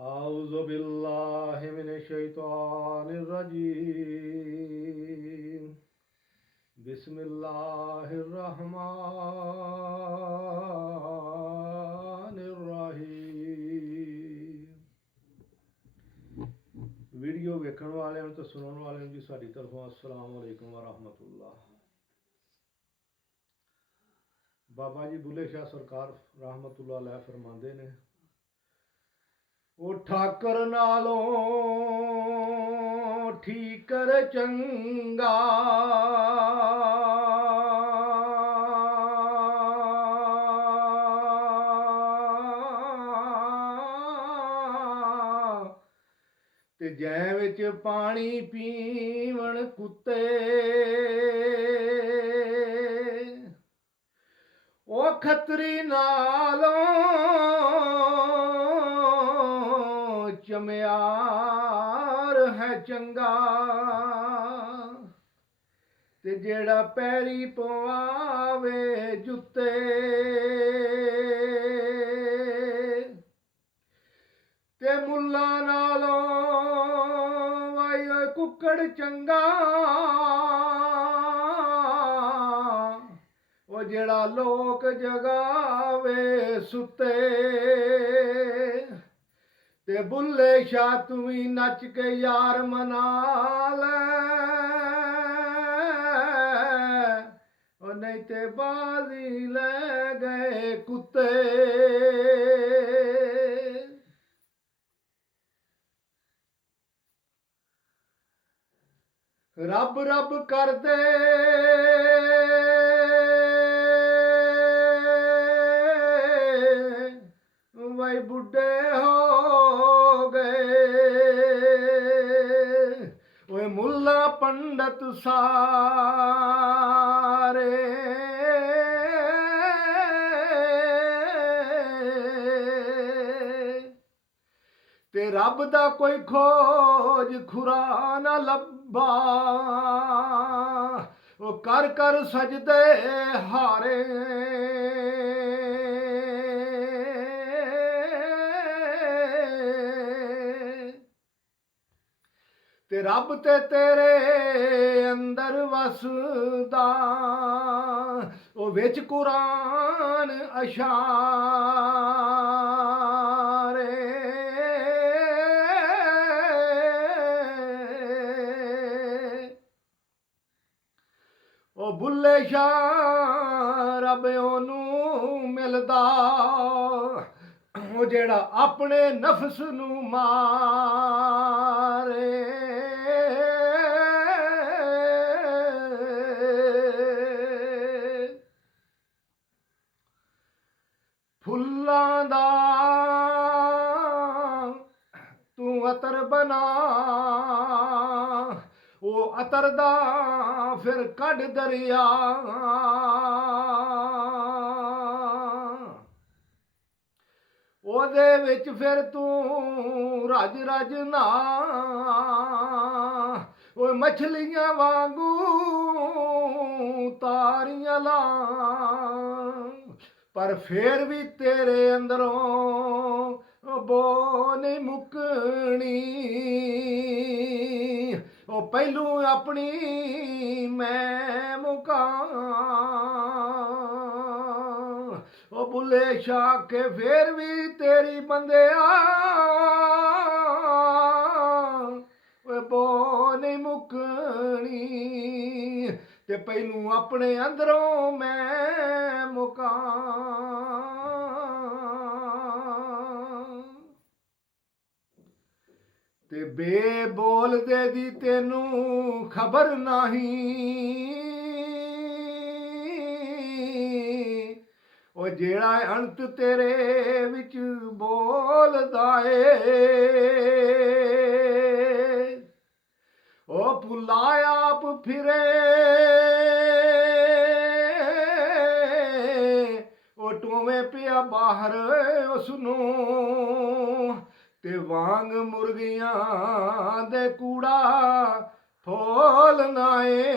आऊज़ु बिल्लाहि मिनश्शैतानिर्रजीम बिस्मिल्लाहिर्रहमानिर्रहीम। वीडियो वेखण वाले तो सुनने वाले जी साडी तरफों अस्सलाम वालेकुम व रहमतुल्लाह। बाबा जी बुल्ले शाह सरकार रहमतुल्लाह अलैह फरमाते ने, ਉਹ ਠਾਕਰ ਨਾਲੋਂ ਠੀਕਰ ਚੰਗਾ, ਤੇ ਜੈ ਵਿੱਚ ਪਾਣੀ ਪੀਵਣ ਕੁੱਤੇ, ਉਹ ਖੱਤਰੀ ਨਾਲੋਂ ਚਮਿਆਰ ਹੈ ਚੰਗਾ, ਤੇ ਜਿਹੜਾ ਪੈਰੀ ਪਵਾਵੇ ਜੁੱਤੇ, ਤੇ ਮੁੱਲਾ ਨਾਲੋਂ ਵਾਈ ਕੁੱਕੜ ਚੰਗਾ, ਉਹ ਜਿਹੜਾ ਲੋਕ ਜਗਾਵੇ ਸੁੱਤੇ, ਤੇ ਬੁੱਲੇ ਸ਼ਾਹ ਤੂੰ ਵੀ ਨੱਚ ਕੇ ਯਾਰ ਮਨਾ ਲੈ, ਉਹ ਨਹੀਂ ਤੇ ਬਾਜ਼ੀ ਲੈ ਗਏ ਕੁੱਤੇ। ਰੱਬ ਰੱਬ ਕਰਦੇ ਵਈ ਬੁੱਢੇ ਹੋ ਗਏ, ਓਏ ਮੁੱਲਾ ਪੰਡਤ ਸਾਰੇ, ਤੇ ਰੱਬ ਦਾ ਕੋਈ ਖੋਜ ਖੁਰਾ ਨਾ ਲੱਭਾ, ਉਹ ਕਰ ਕਰ ਸਜਦੇ ਹਾਰੇ, ਤੇ ਰੱਬ ਤੇ ਤੇਰੇ ਅੰਦਰ ਵਸਦਾ, ਉਹ ਵਿੱਚ ਕੁਰਾਨ ਅਸ਼ਾਰੇ, ਉਹ ਬੁੱਲੇ ਸ਼ਾਹ ਰੱਬ ਉਹਨੂੰ ਮਿਲਦਾ, ਉਹ ਜਿਹੜਾ ਆਪਣੇ ਨਫਸ ਨੂੰ ਮਾਰੇ, ਫੁੱਲਾਂ ਦਾ ਤੂੰ ਅਤਰ ਬਣਾ, ਉਹ ਅਤਰ ਦਾ ਫਿਰ ਕੱਢ ਦਰਿਆ, ਉਹਦੇ ਵਿੱਚ ਫਿਰ ਤੂੰ ਰਜ ਰਜ ਨਾ, ਓਏ ਮਛਲੀਆਂ ਵਾਂਗੂ ਤਾਰੀਆਂ ਲਾ, ਪਰ ਫੇਰ ਵੀ ਤੇਰੇ ਅੰਦਰੋਂ ਬੋ ਨਹੀਂ ਮੁੱਕਣੀ, ਉਹ ਪਹਿਲੂ ਆਪਣੀ ਮੈਂ ਮੁਕਾ, ਉਹ ਬੁੱਲੇ ਸ਼ਾਹ ਕੇ ਫੇਰ ਵੀ ਤੇਰੀ ਬੰਦਿਆ, ਓਏ ਬੋ ਨਹੀਂ ਮੁੱਕਣੀ, ਤੇ ਪਹਿਲੂ ਆਪਣੇ ਅੰਦਰੋਂ ਮੈਂ ਮੁਕਾ। ਤੇ ਬੇ ਬੋਲਦੇ ਦੀ ਤੈਨੂੰ ਖਬਰ ਨਹੀਂ, ਉਹ ਜਿਹੜਾ ਅੰਤ ਤੇਰੇ ਵਿੱਚ ਬੋਲਦਾ ਏ, ਉਹ ਭੁੱਲਾ ਆਪ ਫਿਰੇ, ਉਹ ਟੋਵੇਂ ਪਿਆ ਬਾਹਰ ਉਸਨੂੰ, ਤੇ ਵਾਂਗ ਮੁਰਗੀਆਂ ਦੇ ਕੂੜਾ ਫੋਲਣਾ ਏ,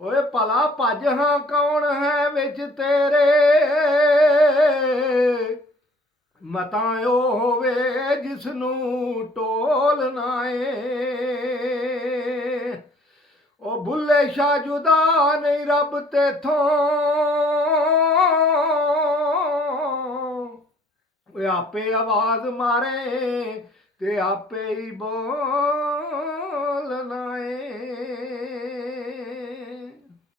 ਓਏ ਭਲਾ ਭੱਜ ਹਾਂ ਕੌਣ ਹੈ ਵਿੱਚ ਤੇਰੇ, ਮਤਾਂ ਉਹ ਹੋਵੇ ਜਿਸ ਨੂੰ ਟੋਲ ਨਾ ਏ। ਉਹ ਬੁੱਲੇ ਸ਼ਾਹ ਜੁਦਾ ਨਹੀਂ ਰੱਬ ਤੇਥੋਂ, ਉਹ ਆਪੇ ਆਵਾਜ਼ ਮਾਰੇ ਤੇ ਆਪੇ ਹੀ ਬੋਲਣਾ ਏ।